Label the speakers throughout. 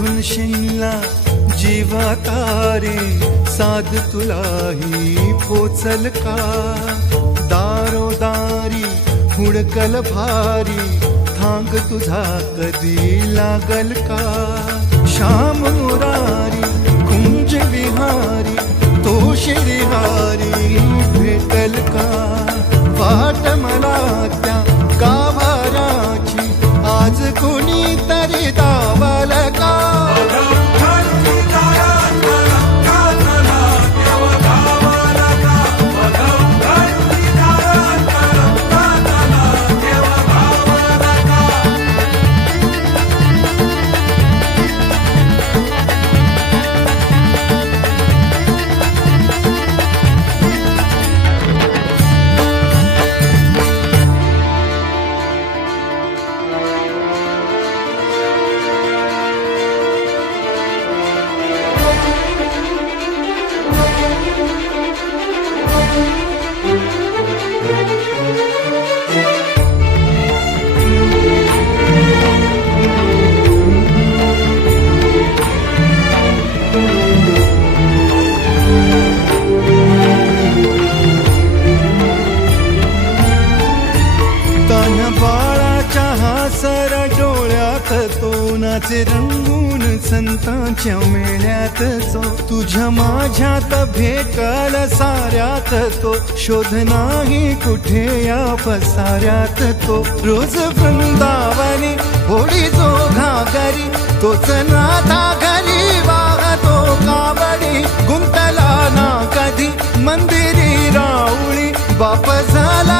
Speaker 1: शोधून शिनला जीवा साध तुलाही पोचल का? दारोदारी हुडकल भारी थांग तुझा कधी लागल का? श्याम मुरारी कुंज विहारी तो श्रीहारी भेटल का? वाट मला त्या गाभाराची आज कोणी तरी दावा तो नाचे रंगून संतांच्या मेळ्यात तो तुझ्या माझ्यात भेटल साऱ्यात तो. शोध नाही कुठे या पसाऱ्यात तो. रोज वृंदावनी होळी जो घागरी तोच नाथा घरी वाहतो कावडी. गुंतला ना कधी मंदिरी राऊळी बाप झाला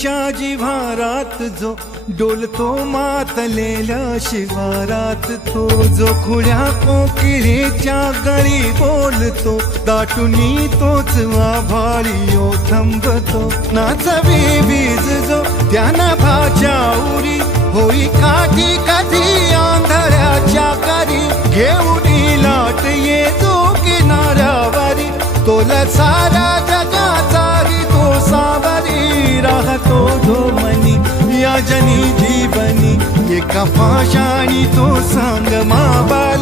Speaker 1: तिच्या जिव्हारात जो डोलतो मातलेल्या शिवारात तो जो खुळ्या कोकिळेच्या गळी बोलतो दाटुनी तोच आभाळी ओ थांबतो. नाचवी बीज जो त्यानं भाच्या उरी होई काठी कधी आंधळ्याच्या करी घेऊन लाट ये जो किनाऱ्यावरी तोला सारा एका पाशाणी तो सांग मा बालका